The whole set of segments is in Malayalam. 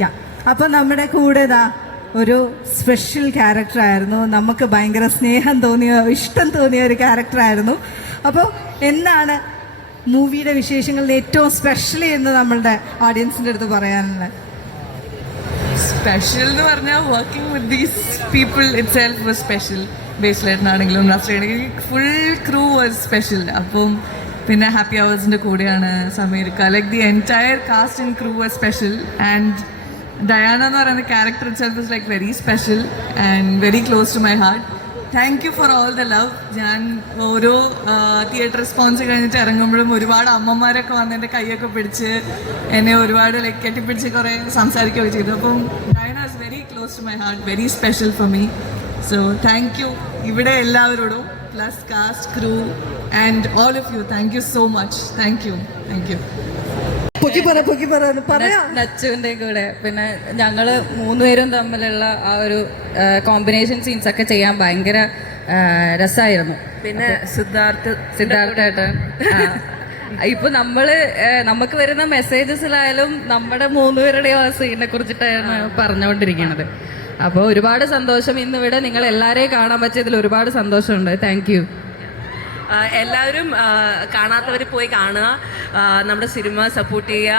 യാ അപ്പോൾ നമ്മുടെ കൂടെ ഒരു സ്പെഷ്യൽ ക്യാരക്ടർ ആയിരുന്നു. നമുക്ക് ഭയങ്കര സ്നേഹം തോന്നിയ ഇഷ്ടം തോന്നിയ ഒരു ക്യാരക്ടർ ആയിരുന്നു. അപ്പോൾ എന്താണ് മൂവിയുടെ വിശേഷങ്ങളിൽ ഏറ്റവും സ്പെഷ്യൽ എന്ന് നമ്മളുടെ ഓഡിയൻസിന്റെ അടുത്ത് പറയാനുള്ളത്? സ്പെഷ്യൽ എന്ന് പറഞ്ഞാൽ working with these people itself special ബേസ്ലൈറ്റിനാണെങ്കിലും നസ്രയാണെങ്കിലും ഫുൾ ക്രൂ വാസ് സ്പെഷ്യൽ അപ്പം പിന്നെ ഹാപ്പി അവേഴ്സിന്റെ കൂടെയാണ് സമയം like the entire cast and crew was special and Diana എന്ന് പറയുന്ന character it is like very special and very close to my heart thank you for all the love ഞാൻ ഓരോ തിയേറ്റർ റെസ്പോൺസ് കഴിഞ്ഞിട്ട് ഇറങ്ങുമ്പോഴും ഒരുപാട് അമ്മമാരൊക്കെ വന്ന് എന്റെ കൈയൊക്കെ പിടിച്ച് എന്നെ ഒരുപാട് ലൈക്ക് കെട്ടിപ്പിടിച്ച് കുറേ സംസാരിക്കുകയൊക്കെ ചെയ്തു. അപ്പം Diana is very close to my heart very special for me so thank you ഇവിടെ എല്ലാവരോടും plus cast crew and all of you thank you so much thank you thank you പൊക്കി പറ പൊക്കി പറ പറയാ. നച്ചുവിന്റെ കൂടെ. പിന്നെ ഞങ്ങൾ മൂന്നുപേരും തമ്മിലുള്ള ആ ഒരു കോമ്പിനേഷൻ സീൻസ് ഒക്കെ ചെയ്യാൻ ഭയങ്കര രസമായിരുന്നു പിന്നെ സിദ്ധാർത്ഥ സിദ്ധാർത്ഥേട്ടൻ ഇപ്പൊ നമ്മൾ നമുക്ക് വരുന്ന മെസ്സേജസിലായാലും നമ്മുടെ മൂന്നുപേരുടെയും ആ സീനിനെ കുറിച്ചിട്ടാണ് പറഞ്ഞുകൊണ്ടിരിക്കുന്നത് അപ്പോൾ ഒരുപാട് സന്തോഷം. ഇന്നിവിടെ നിങ്ങൾ എല്ലാവരെയും കാണാൻ പറ്റിയതിൽ ഒരുപാട് സന്തോഷമുണ്ട്. താങ്ക് യു എല്ലാവരും കാണാത്തവർ പോയി കാണുക. നമ്മുടെ സിനിമ സപ്പോർട്ട് ചെയ്യുക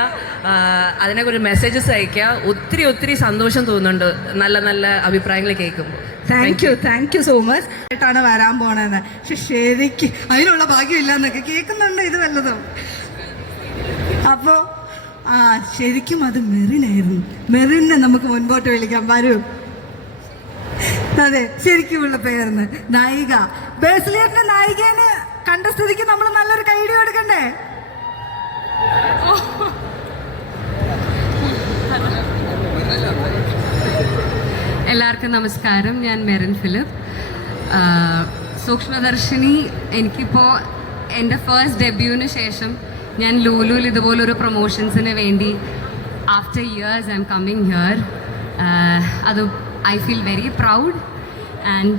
അതിനെ അതിനെക്കുറിച്ച് മെസ്സേജസ് അയക്കുക ഒത്തിരി ഒത്തിരി സന്തോഷം തോന്നുന്നുണ്ട്. നല്ല നല്ല അഭിപ്രായങ്ങൾ കേൾക്കുമ്പോൾ. Thank you thank you so much ആയിട്ടാണ് വരാൻ പോണതെന്ന് പക്ഷെ ശരിക്ക് അതിനുള്ള ഭാഗ്യമില്ല എന്നൊക്കെ കേൾക്കുന്നുണ്ട് ഇത് വല്ലതും. അപ്പോ ആ ശരിക്കും അത് മെറിനായിരുന്നു മെറിനെ നമുക്ക് മുൻപോട്ട് വിളിക്കാം. വരൂ. അതെ ശരിക്കുമുള്ള പേരെന്ന്. നായിക. ബേസിലിയറിന്റെ നായികേനെ കണ്ട സ്ഥിതിക്ക് നമ്മൾ നല്ലൊരു കൈഡി കൊടുക്കണ്ടേ എല്ലാവർക്കും നമസ്കാരം. ഞാൻ മെറിൻ ഫിലിപ്പ്. സൂക്ഷ്മദർശിനി എനിക്കിപ്പോൾ എന്റെ ഫസ്റ്റ് ഡെബ്യൂവിന് ശേഷം ഞാൻ ലൂലുവിൽ ഇതുപോലൊരു പ്രൊമോഷൻസിന് വേണ്ടി after years I'm coming here അത് I feel very proud and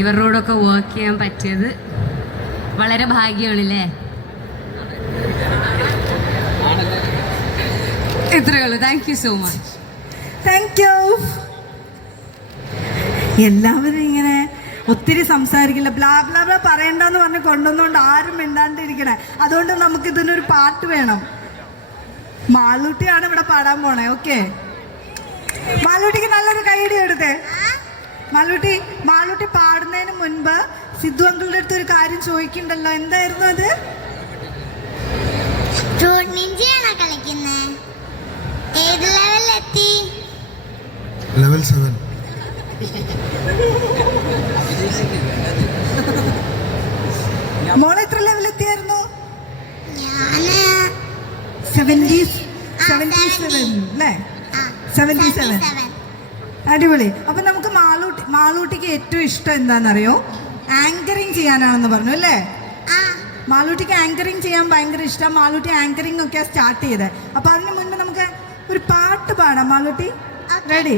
ഇവരോടൊക്കെ വർക്ക് ചെയ്യാൻ പറ്റിയത് വളരെ ഭാഗ്യമാണല്ലേ? ഇത്രയേ ഉള്ളൂ. Thank you so much thank you എല്ലാവരും ഇങ്ങനെ ഒത്തിരി സംസാരിക്കില്ല ബ്ലാ ബ്ലാ ബ്ലാ പറയണ്ടെന്ന് പറഞ്ഞ് കൊണ്ടുവന്നുകൊണ്ട് ആരും മിണ്ടാണ്ടിരിക്കണേ. അതുകൊണ്ട് നമുക്ക് ഇതിനൊരു പാട്ട് വേണം. മാളൂട്ടിയാണ് ഇവിടെ പാടാൻ പോണേ. ഓക്കെ മാളൂട്ടിക്ക് നല്ലൊരു കൈഡി എടുത്തേ. മാളൂട്ടി മാളൂട്ടി പാടുന്നതിന് മുൻപ് സിദ്ധു അങ്കിളുടെ അടുത്ത് ഒരു കാര്യം ചോദിക്കണ്ടല്ലോ എന്തായിരുന്നു അത്? മോളെ എത്ര ലെവൽ എത്തിയായിരുന്നു? സെവന്റി ആ, സെവന്റി സെവൻ അല്ലേ? ആ, സെവന്റി സെവൻ 77. അടിപൊളി. അപ്പൊ നമുക്ക് മാളൂട്ടി മാളൂട്ടിക്ക് ഏറ്റവും ഇഷ്ടം എന്താണെന്നറിയോ? ആങ്കറിങ് ചെയ്യാനാണെന്ന് പറഞ്ഞു അല്ലേ? മാളൂട്ടിക്ക് ആങ്കറിങ് ചെയ്യാൻ ഭയങ്കര ഇഷ്ടം. മാളൂട്ടി ആങ്കറിങ് ഒക്കെ സ്റ്റാർട്ട് ചെയ്തത് അപ്പൊ അതിന് മുൻപ് നമുക്ക് ഒരു പാട്ട് പാടാം മാളൂട്ടി. റെഡി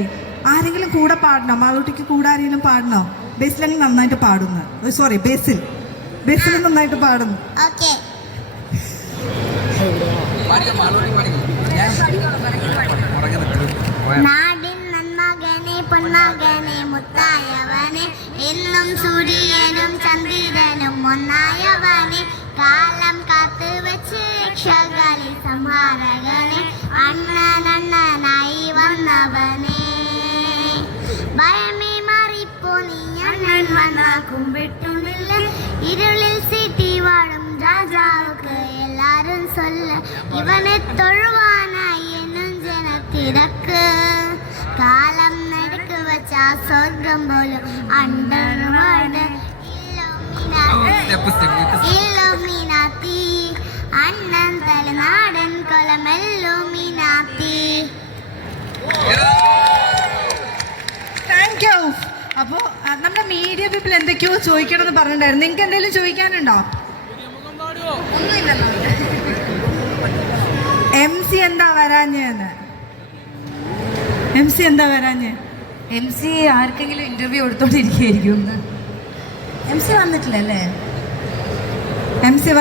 ആരെങ്കിലും കൂടെ പാടണോ? മാളൂട്ടിക്ക് കൂടെ ആരെങ്കിലും പാടണോ? ബേസിലങ്ങ് നന്നായിട്ട് പാടുന്നു. സോറി ബേസിൽ. ബേസിൽ നന്നായിട്ട് പാടുന്നു. നാടിൻ നന്മകനെ പൊന്മകനെ മുത്തായവനെ എന്നും സൂര്യനും ചന്ദ്രനും ഒന്നായവനെ. കാലം കാത്തു വെച്ച് രക്ഷകളി സംഹാരകനെ. അണ്ണനണ്ണനായി വന്ന കുമ്പിട്ടുള്ളിൽ ഇരുളിൽ സിറ്റി വാഴും രാജാവുക്ക് എല്ലാരും சொல்ல ഇവനെ തൊഴുവാനായി എന്നും ജനത്തിരക്ക് കാലം നടുക്ക് വെച്ച ആ സ്വർഗം പോലും അണ്ടർവേൾഡ് ഇല്ലുമിനാത്തി അണ്ണൻ തലനാടൻ കൊലമെല്ലുമിനാത്തി താങ്ക് യു അപ്പോ ആ, നമ്മുടെ മീഡിയ പീപ്പിൾ എന്തൊക്കെയോ ചോദിക്കണം എന്ന് പറഞ്ഞിട്ടുണ്ടായിരുന്നു. നിങ്ങൾക്ക് എന്തെങ്കിലും ചോദിക്കാനുണ്ടോ? ഒന്നുമില്ലല്ലോ. എം സി എന്താ വരാഞ്ഞെന്ന് എം സി എന്താ വരാഞ്ഞ്. എം സി ആർക്കെങ്കിലും ഇന്റർവ്യൂ കൊടുത്തോണ്ടിരിക്കുകയായിരിക്കും എം സി വന്നിട്ടില്ലല്ലേ? M C